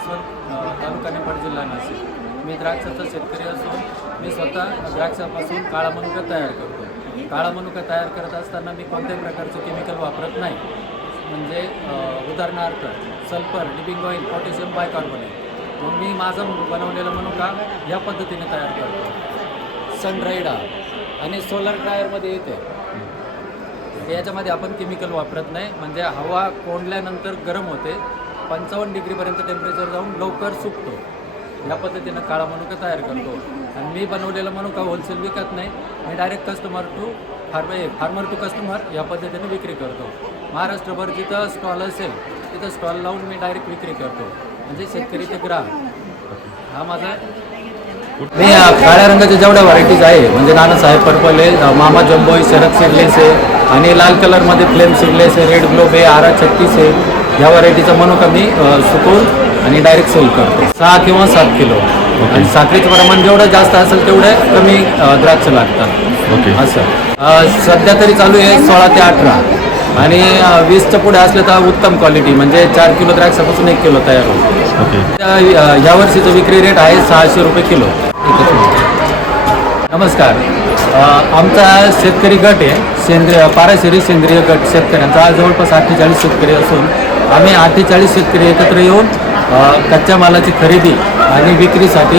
बसवंत, तालुका निफाड, जिल्हा नाशिक. मी द्राक्षाचा शेतकरी असून मी स्वतः द्राक्षापासून काळा मनुका तयार करतो. काळा मनुका तयार करत असताना मी कोणत्याही प्रकारचं केमिकल वापरत नाही. म्हणजे उदाहरणार्थ sulphur, debugging oil, potassium bicarbonate. मग मी माझा बनवलेला मनुका या पद्धतीने तयार करतो. सनड्राईड आणि सोलर ड्रायरमध्ये येते. याच्यामध्ये आपण केमिकल वापरत नाही. म्हणजे हवा कोंडल्यानंतर गरम होते, 55 डिग्रीपर्यंत टेम्परेचर जाऊन लवकर सुकतो. या पद्धतीनं काळा मनुका तयार करतो. आणि मी बनवलेला मनुका होलसेल विकत नाही. मी डायरेक्ट फार्मर टू कस्टमर या पद्धतीने विक्री करतो. महाराष्ट्रभर जिथं स्टॉल असेल तिथं स्टॉल लावून मी डायरेक्ट विक्री करतो. म्हणजे शेतकरी ते ग्राहक हा माझा. मी काळ्या रंगाच्या जेवढ्या व्हरायटीज आहे म्हणजे नानासाहेब पर्पल आहे, मामा जम्बो आहे, शरद सीडलेस आहे आणि लाल कलरमध्ये फ्लेम सीडलेस आहे, रेड ग्लोब आहे, आरा 36 आहे. ह्या व्हरायटीचा मनुका मी सुकवून आणि डायरेक्ट सेल करतो. 6 किंवा 7 किलो. आणि साखरेचं प्रमाण जेवढं जास्त असेल तेवढे कमी द्राक्ष लागतात. ओके. असं सध्या तरी चालू आहे 16 ते 18 आणि 20च्या पुढे असलं तर उत्तम क्वालिटी म्हणजे 4 किलो द्राक्षापासून 1 किलो तयार होतो. ओके. या वर्षीचं विक्री रेट आहे 600 रुपये किलो. नमस्कार. आमचा शेतकरी गट आहे पाराशेरी सेंद्रिय गट शेतकऱ्यांचा. जवळपास 48 शेतकरी असून आम्ही 48 शेतकरी एकत्र येऊन कच्च्या मालाची खरेदी आणि विक्रीसाठी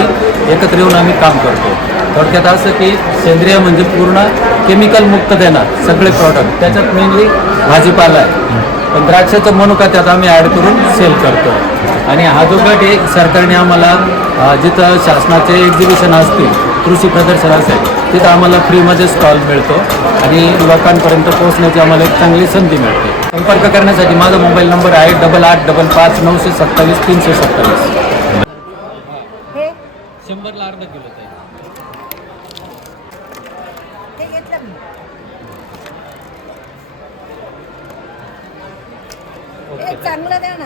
एकत्र येऊन आम्ही काम करतो. थोडक्यात असं की सेंद्रिय म्हणजे पूर्ण केमिकल मुक्त देणार सगळे प्रॉडक्ट. त्याच्यात मेनली भाजीपाला आहे, पण द्राक्षाचं मनुका त्यात आम्ही ॲड करून सेल करतो. आणि हा जो गट आहे सरकारने आम्हाला जिथं शासनाचे एक्झिबिशन असतील, कृषी प्रदर्शन असेल तिथं आम्हाला फ्रीमध्ये स्टॉल मिळतो आणि लोकांपर्यंत पोहोचण्याची आम्हाला एक चांगली संधी मिळते. संपर्क करण्यासाठी माझा मोबाईल नंबर आहे 8855 927 327. 100ला अर्धा किलो आहे. चांगलं द्या ना.